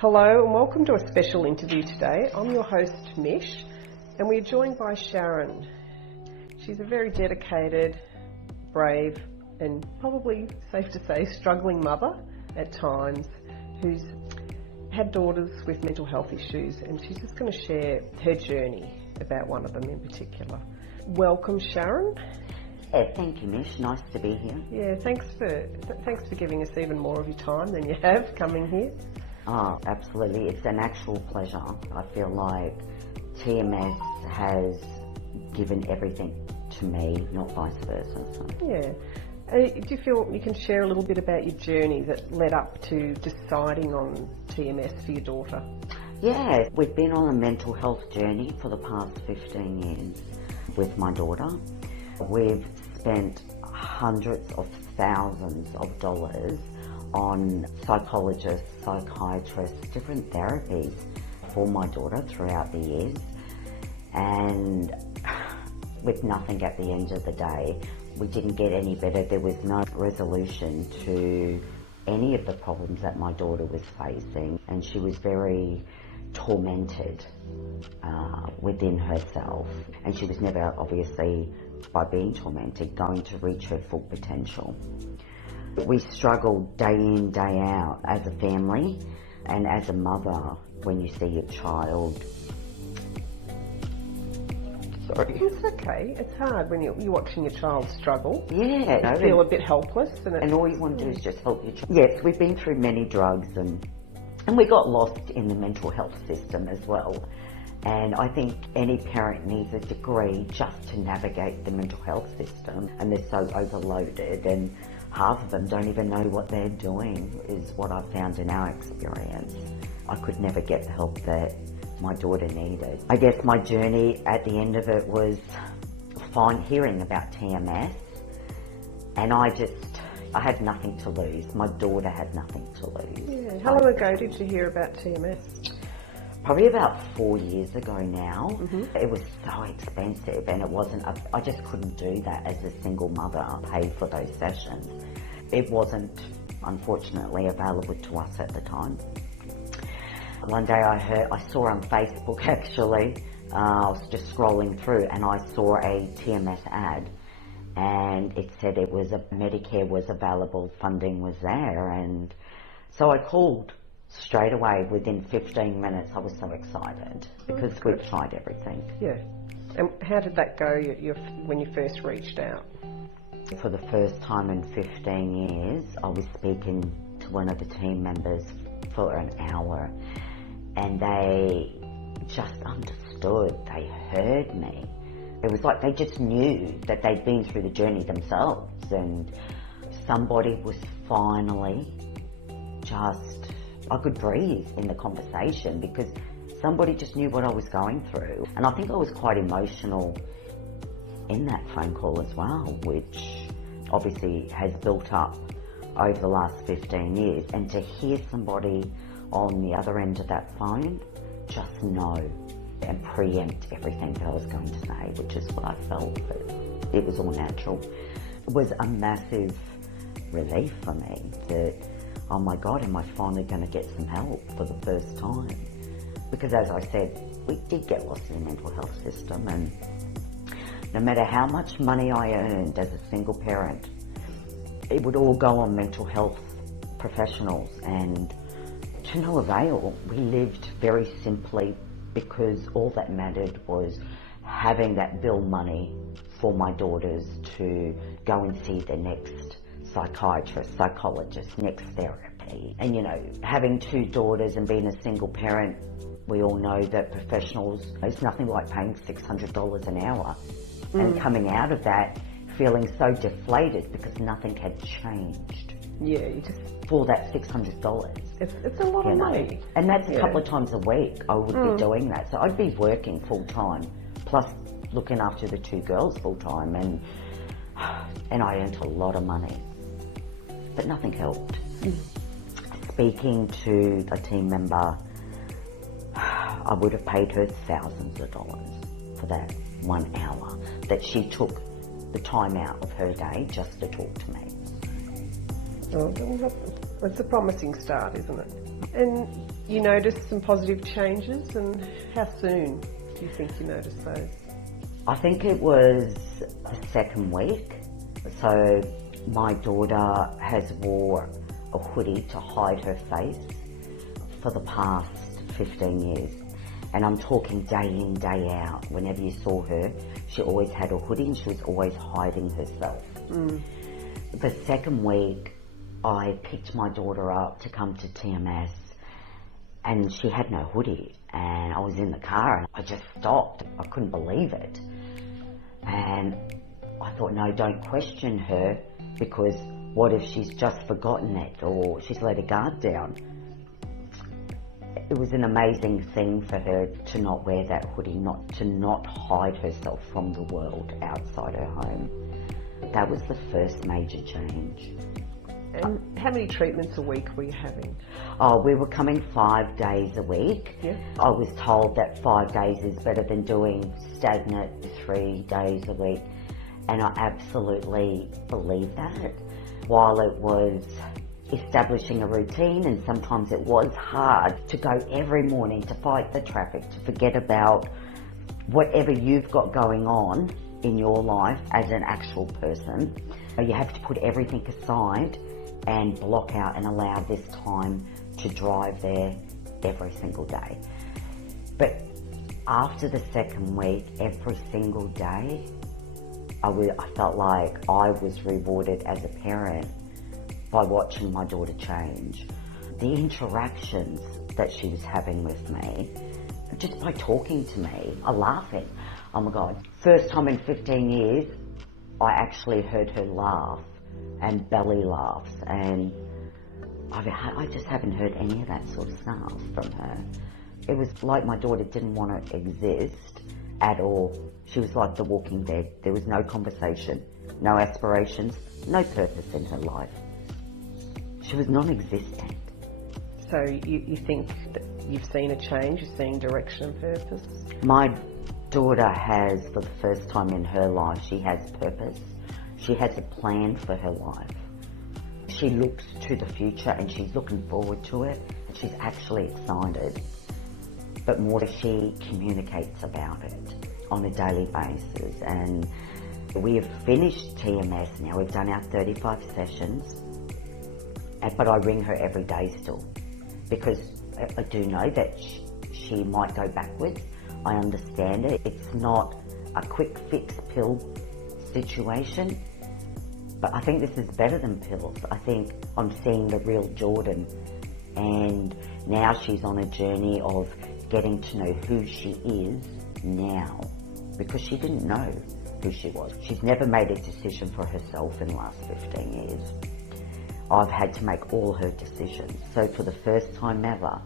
Hello and welcome to a special interview today. I'm your host Mish and we're joined by Sharon. She's a very dedicated, brave and probably safe to say struggling mother at times who's had daughters with mental health issues, and she's just going to share her journey about one of them in particular. Welcome, Sharon. Thank you, Mish. Nice to be here. Yeah, thanks for giving us even more of your time than you have coming here. Oh, absolutely. It's an actual pleasure. I feel like TMS has given everything to me, not vice versa. So. Yeah. Do you feel you can share a little bit about your journey that led up to deciding on TMS for your daughter? Yeah, we've been on a mental health journey for the past 15 years with my daughter. We've spent hundreds of thousands of dollars on psychologists, psychiatrists, different therapies for my daughter throughout the years, and with nothing at the end of the day. We didn't get any better. There was no resolution to any of the problems that my daughter was facing, and she was very tormented within herself, and she was never, obviously, by being tormented, going to reach her full potential. We struggled day in, day out as a family, and as a mother, when you see your child. Sorry. It's okay. It's hard when you're watching your child struggle. Yeah. You feel a bit helpless. And all you want to do is just help your child. Yes, we've been through many drugs and we got lost in the mental health system as well. And I think any parent needs a degree just to navigate the mental health system, and they're so overloaded, and half of them don't even know what they're doing, is what I've found in our experience. I could never get the help that my daughter needed. I guess my journey at the end of it was hearing about TMS, and I had nothing to lose. My daughter had nothing to lose. Yeah. How long ago did you hear about TMS? Probably about 4 years ago now. Mm-hmm. It was so expensive, and I just couldn't do that as a single mother, pay for those sessions. It wasn't, unfortunately, available to us at the time. One day I saw on Facebook, actually, I was just scrolling through and I saw a TMS ad, and it said Medicare was available, funding was there, and so I called straight away. Within 15 minutes I was so excited because we'd tried everything. Yeah. And how did that go when you first reached out? For the first time in 15 years, I was speaking to one of the team members for an hour, and they just understood. They heard me. It was like they just knew that they'd been through the journey themselves, and somebody was finally I could breathe in the conversation because somebody just knew what I was going through. And I think I was quite emotional in that phone call as well, which obviously has built up over the last 15 years. And to hear somebody on the other end of that phone just know and preempt everything that I was going to say, which is what I felt, but it was all natural. It was a massive relief for me that, oh my God, am I finally going to get some help for the first time? Because as I said, we did get lost in the mental health system, and no matter how much money I earned as a single parent, it would all go on mental health professionals, and to no avail. We lived very simply because all that mattered was having that bill money for my daughters to go and see the next psychiatrist, psychologist, next therapy. And having two daughters and being a single parent, we all know that professionals, it's nothing like paying $600 an hour and coming out of that feeling so deflated because nothing had changed. Yeah, you just... For that $600. It's a lot of money. And that's a couple of times a week I would be doing that. So I'd be working full time, plus looking after the two girls full time, and I earned a lot of money. But nothing helped. Speaking to a team member, I would have paid her thousands of dollars for that 1 hour that she took the time out of her day just to talk to me. Oh, it's a promising start, isn't it? And You noticed some positive changes, and how soon do you think you noticed those? I think it was the second week. So my daughter has wore a hoodie to hide her face for the past 15 years. And I'm talking day in, day out. Whenever you saw her, she always had a hoodie and she was always hiding herself. The second week, I picked my daughter up to come to TMS and she had no hoodie. And I was in the car and I just stopped. I couldn't believe it. And I thought, no, don't question her, because what if she's just forgotten it or she's let her guard down? It was an amazing thing for her to not wear that hoodie, to not hide herself from the world outside her home. That was the first major change. And how many treatments a week were you having? Oh, we were coming 5 days a week. Yeah. I was told that 5 days is better than doing stagnant 3 days a week. And I absolutely believe that. While it was establishing a routine, and sometimes it was hard to go every morning to fight the traffic, to forget about whatever you've got going on in your life as an actual person. You have to put everything aside and block out and allow this time to drive there every single day. But after the second week, every single day, I felt like I was rewarded as a parent by watching my daughter change. The interactions that she was having with me, just by talking to me, laughing. Oh my God. First time in 15 years, I actually heard her laugh, and belly laughs, and I just haven't heard any of that sort of stuff from her. It was like my daughter didn't want to exist at all. She was like the Walking Dead. There was no conversation, no aspirations, no purpose in her life. She was non-existent. So you think that you've seen a change, you're seeing direction and purpose? My daughter has, for the first time in her life, she has purpose. She has a plan for her life. She looks to the future and she's looking forward to it. She's actually excited. But more, she communicates about it on a daily basis. And we have finished TMS now. We've done our 35 sessions. But I ring her every day still, because I do know that she might go backwards. I understand it. It's not a quick fix pill situation, but I think this is better than pills. I think I'm seeing the real Jordan, and now she's on a journey of getting to know who she is now, because she didn't know who she was. She's never made a decision for herself in the last 15 years. I've had to make all her decisions. So for the first time ever,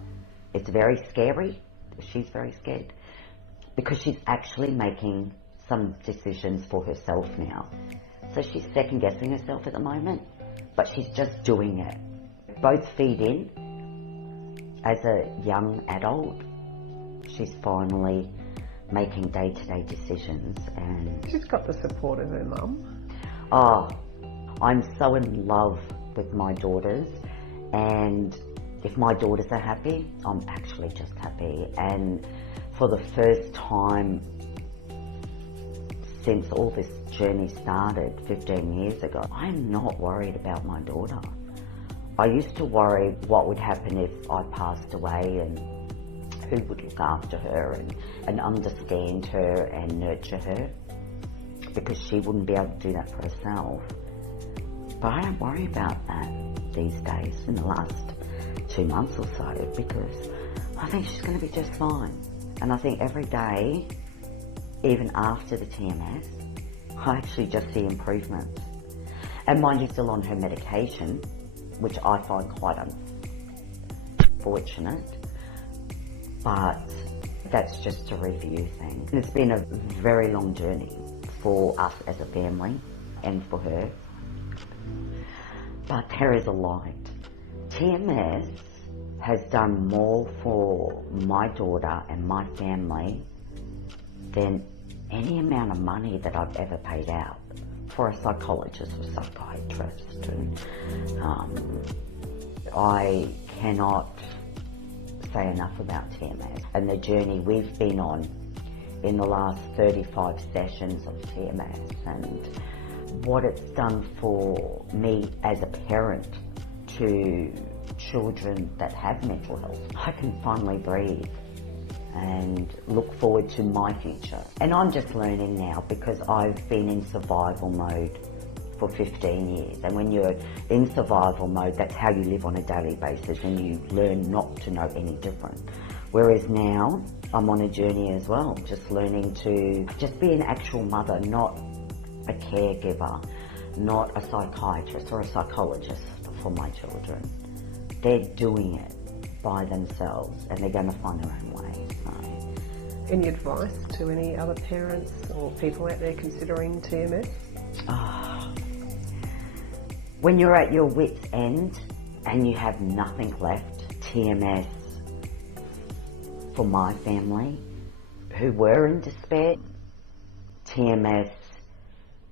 it's very scary. She's very scared, because she's actually making some decisions for herself now. So she's second guessing herself at the moment, but she's just doing it. Both feed in. As a young adult, she's finally making day-to-day decisions, and She's got the support of her mum. oh, I'm so in love with my daughters, and if my daughters are happy, I'm actually just happy. And for the first time since all this journey started 15 years ago, I'm not worried about my daughter. I used to worry what would happen if I passed away, and who would look after her and understand her and nurture her, because she wouldn't be able to do that for herself. But I don't worry about that these days, in the last 2 months or so, because I think she's going to be just fine. And I think every day, even after the TMS, I actually just see improvements. And mind you, still on her medication, which I find quite unfortunate, but that's just a review thing. It's been a very long journey for us as a family and for her. But there is a light. TMS has done more for my daughter and my family than any amount of money that I've ever paid out for a psychologist or psychiatrist. And I cannot say enough about TMS and the journey we've been on in the last 35 sessions of TMS and what it's done for me as a parent to children that have mental health. I can finally breathe and look forward to my future. And I'm just learning now because I've been in survival mode for 15 years. And when you're in survival mode, that's how you live on a daily basis and you learn not to know any different. Whereas now, I'm on a journey as well, just learning to just be an actual mother, not a caregiver, not a psychiatrist or a psychologist for my children. They're doing it by themselves and they're going to find their own way. So. Any advice to any other parents or people out there considering TMS? When you're at your wit's end and you have nothing left, TMS for my family who were in despair, TMS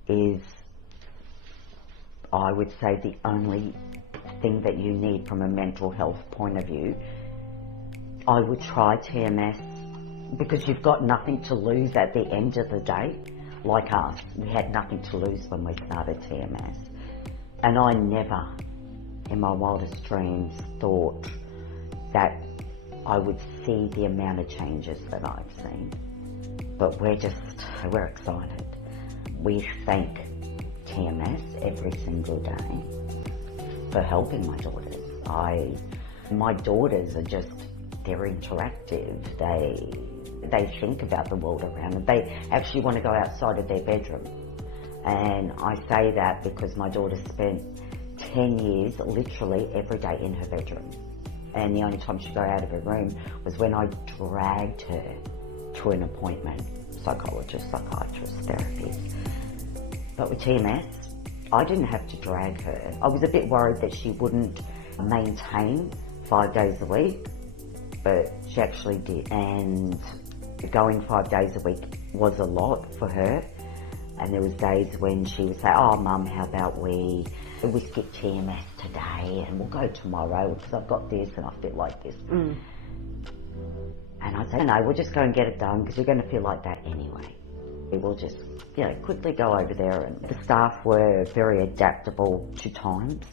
is, I would say, the only thing that you need from a mental health point of view. I would try TMS because you've got nothing to lose at the end of the day. Like us, we had nothing to lose when we started TMS. And I never, in my wildest dreams, thought that I would see the amount of changes that I've seen. But we're excited. We thank TMS every single day for helping my daughters. My daughters are just, they're interactive. They think about the world around them. They actually want to go outside of their bedroom. And I say that because my daughter spent 10 years literally every day in her bedroom. And the only time she'd go out of her room was when I dragged her to an appointment. Psychologist, psychiatrist, therapies. But with TMS, I didn't have to drag her. I was a bit worried that she wouldn't maintain 5 days a week, but she actually did. And going 5 days a week was a lot for her. And there was days when she would say, "Oh, Mum, how about we skip TMS today and we'll go tomorrow because I've got this and I feel like this." And I'd say, "No, we'll just go and get it done because you're going to feel like that anyway. We will just, quickly go over there." And the staff were very adaptable to times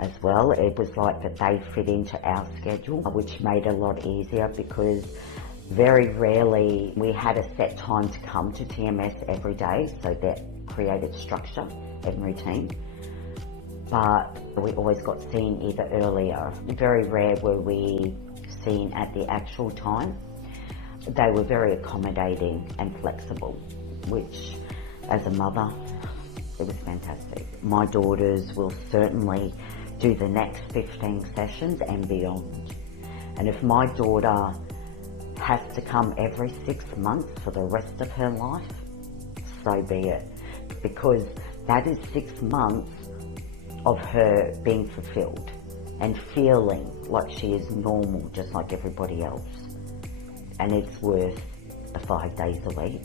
as well. It was like that they fit into our schedule, which made it a lot easier because very rarely we had a set time to come to TMS every day, so that created structure and routine. But we always got seen either earlier. Very rare were we seen at the actual time. They were very accommodating and flexible, which as a mother, it was fantastic. My daughters will certainly do the next 15 sessions and beyond. And if my daughter has to come every 6 months for the rest of her life, so be it. Because that is 6 months of her being fulfilled and feeling like she is normal just like everybody else. And it's worth the 5 days a week,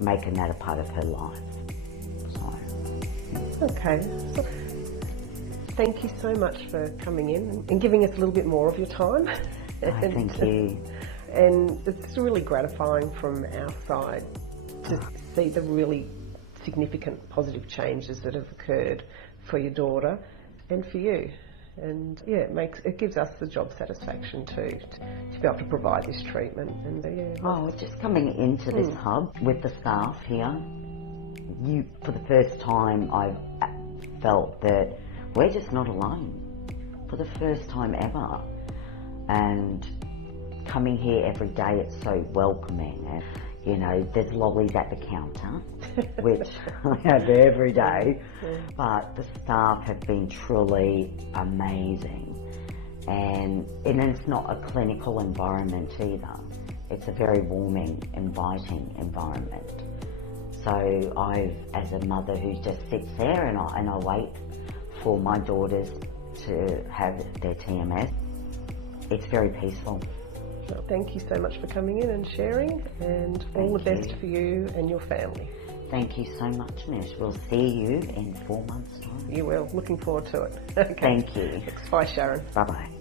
making that a part of her life. So. Okay. Thank you so much for coming in and giving us a little bit more of your time. Thank you. And it's really gratifying from our side to see the really significant positive changes that have occurred for your daughter and for you. And yeah, it gives us the job satisfaction too, to be able to provide this treatment. And just coming into this hub with the staff here, for the first time I've felt that we're just not alone. For the first time ever. And coming here every day, it's so welcoming. And, there's lollies at the counter, which I have every day. But the staff have been truly amazing. And it's not a clinical environment either. It's a very warming, inviting environment. So as a mother who just sits there and I wait for my daughters to have their TMS, it's very peaceful. Well, thank you so much for coming in and sharing, and all the best for you and your family. Thank you so much, Mish. We'll see you in 4 months' time. You will. Looking forward to it. Okay. Thank you. Bye, Sharon. Bye-bye.